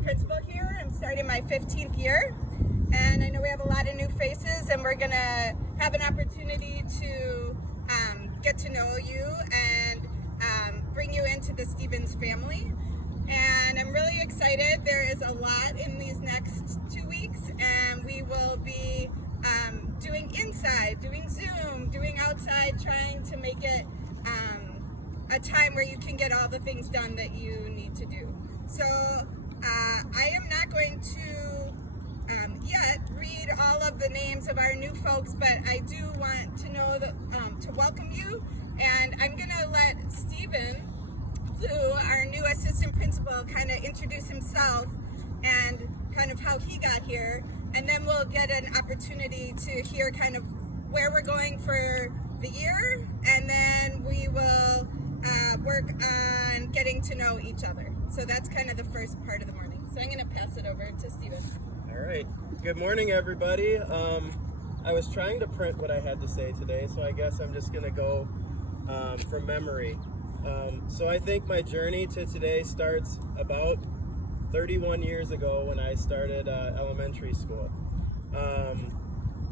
assistant principal here. I'm starting my 15th year, and I know we have a lot of new faces, and we're going to have an opportunity to get to know you and bring you into the Stevens family. And I'm really excited. There is a lot in these next 2 weeks, and we will be doing inside, doing Zoom, doing outside, trying to make it a time where you can get all the things done that you need to do. So I am not going to yet read all of the names of our new folks, but I do want to know that to welcome you, and I'm gonna let Steven, our new assistant principal, kind of introduce himself and kind of how he got here, and then we'll get an opportunity to hear kind of where we're going for the year, and then we will work on getting to know each other. So that's kind of the first part of the morning. So I'm going to pass it over to Steven. All right. Good morning, everybody. I was trying to print what I had to say today, so I guess I'm just going to go from memory. So I think my journey to today starts about 31 years ago when I started elementary school.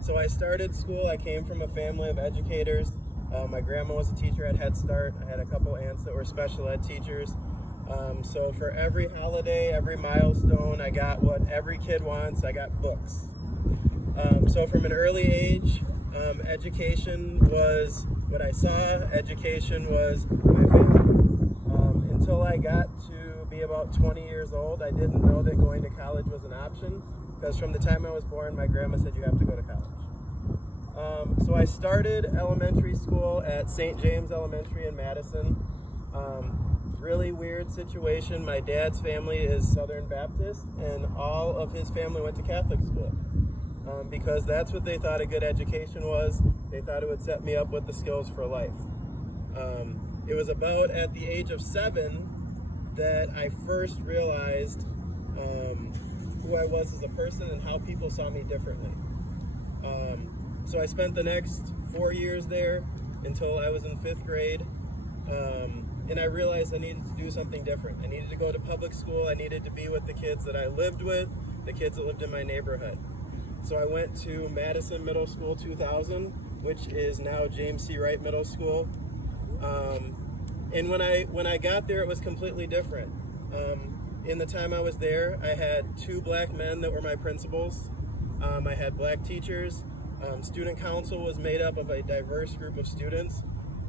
So I started school. I came from a family of educators. My grandma was a teacher at Head Start. I had a couple aunts that were special ed teachers. So for every holiday, every milestone, I got what every kid wants. I got books. So from an early age, education was what I saw. Education was my family. Until I got to be about 20 years old, I didn't know that going to college was an option, because from the time I was born, my grandma said you have to go to college. So I started elementary school at St. James Elementary in Madison. Really weird situation. My dad's family is Southern Baptist, and all of his family went to Catholic school because that's what they thought a good education was. They thought it would set me up with the skills for life. It was about at the age of 7 that I first realized who I was as a person and how people saw me differently. So I spent the next 4 years there until I was in 5th grade, and I realized I needed to do something different. I needed to go to public school. I needed to be with the kids that I lived with, the kids that lived in my neighborhood. So I went to Madison Middle School 2000, which is now James C. Wright Middle School. And when I got there, it was completely different. In the time I was there, I had 2 black men that were my principals. I had black teachers. Student council was made up of a diverse group of students.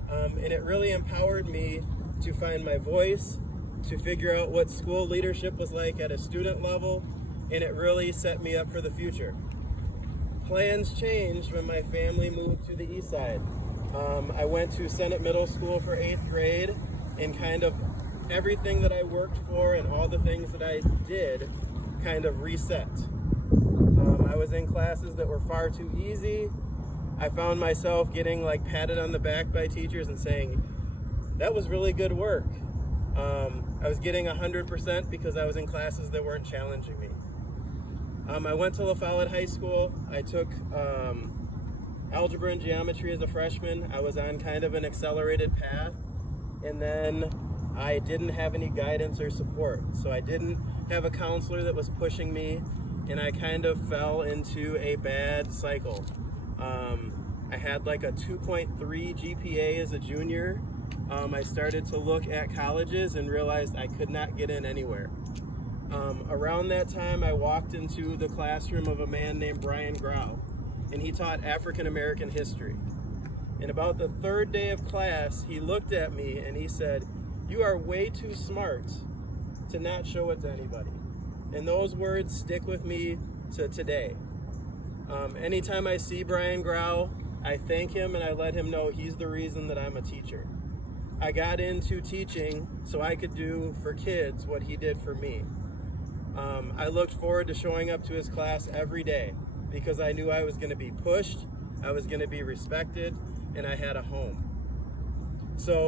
And it really empowered me to find my voice, to figure out what school leadership was like at a student level, and it really set me up for the future. Plans changed when my family moved to the east side. I went to Senate Middle School for 8th grade, and kind of everything that I worked for and all the things that I did kind of reset. I was in classes that were far too easy. I found myself getting patted on the back by teachers and saying, that was really good work. I was getting 100% because I was in classes that weren't challenging me. I went to La Follette High School. I took algebra and geometry as a freshman. I was on kind of an accelerated path, and then I didn't have any guidance or support. So I didn't have a counselor that was pushing me, and I kind of fell into a bad cycle. I had a 2.3 GPA as a junior. I started to look at colleges and realized I could not get in anywhere. Around that time, I walked into the classroom of a man named Brian Grau, and he taught African American history. And about the 3rd day of class, he looked at me and he said, "You are way too smart to not show it to anybody." And those words stick with me to today. Anytime I see Brian Grau, I thank him and I let him know he's the reason that I'm a teacher. I got into teaching so I could do for kids what he did for me. I looked forward to showing up to his class every day because I knew I was going to be pushed, I was going to be respected, and I had a home. So